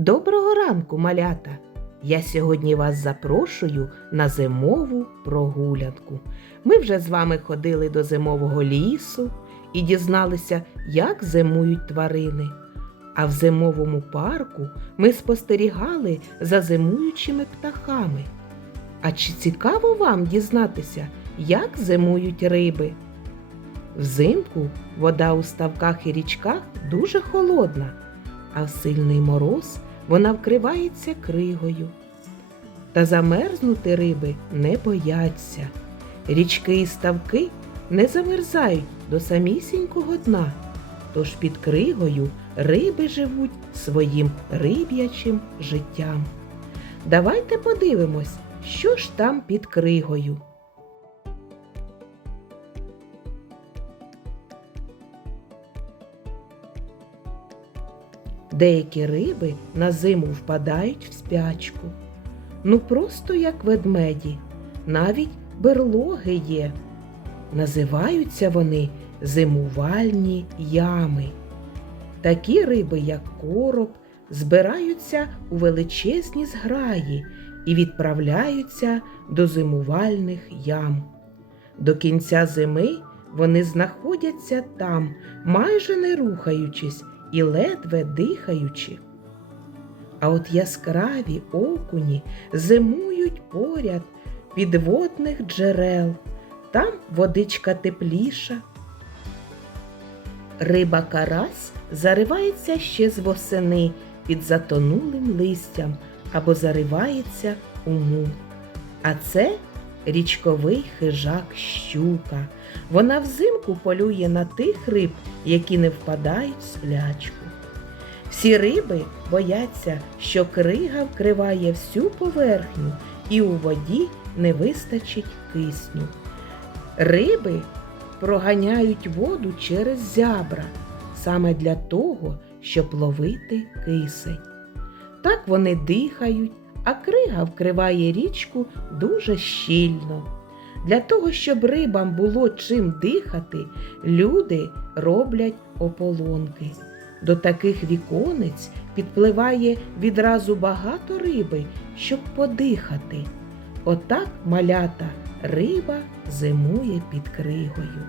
Доброго ранку, малята! Я сьогодні вас запрошую на зимову прогулянку. Ми вже з вами ходили до зимового лісу і дізналися, як зимують тварини. А в зимовому парку ми спостерігали за зимуючими птахами. А чи цікаво вам дізнатися, як зимують риби? Взимку вода у ставках і річках дуже холодна, а в сильний мороз вона вкривається кригою. Та замерзнути риби не бояться. Річки і ставки не замерзають до самісінького дна. Тож під кригою риби живуть своїм риб'ячим життям. Давайте подивимось, що ж там під кригою. Деякі риби на зиму впадають в спячку. Ну просто як ведмеді, навіть берлоги є. Називаються вони зимувальні ями. Такі риби, як короб, збираються у величезні зграї і відправляються до зимувальних ям. До кінця зими вони знаходяться там, майже не рухаючись і ледве дихаючи. А от яскраві окуні зимують поряд підводних джерел, там водичка тепліша. Риба карась заривається ще з восени під затонулим листям або заривається у мул. А це річковий хижак щука. Вона взимку полює на тих риб, які не впадають в сплячку. Всі риби бояться, що крига вкриває всю поверхню і у воді не вистачить кисню. Риби проганяють воду через зябра саме для того, щоб ловити кисень. Так вони дихають а крига вкриває річку дуже щільно. Для того, щоб рибам було чим дихати, люди роблять ополонки. До таких віконець підпливає відразу багато риби, щоб подихати. Отак малята риба зимує під кригою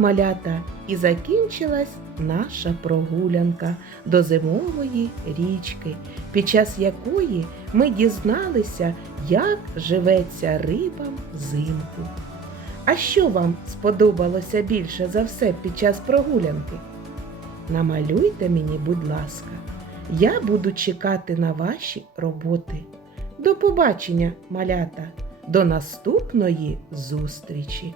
малята, і закінчилась наша прогулянка до зимової річки, під час якої ми дізналися, як живеться рибам взимку. А що вам сподобалося більше за все під час прогулянки? Намалюйте мені, будь ласка, я буду чекати на ваші роботи. До побачення, малята, до наступної зустрічі!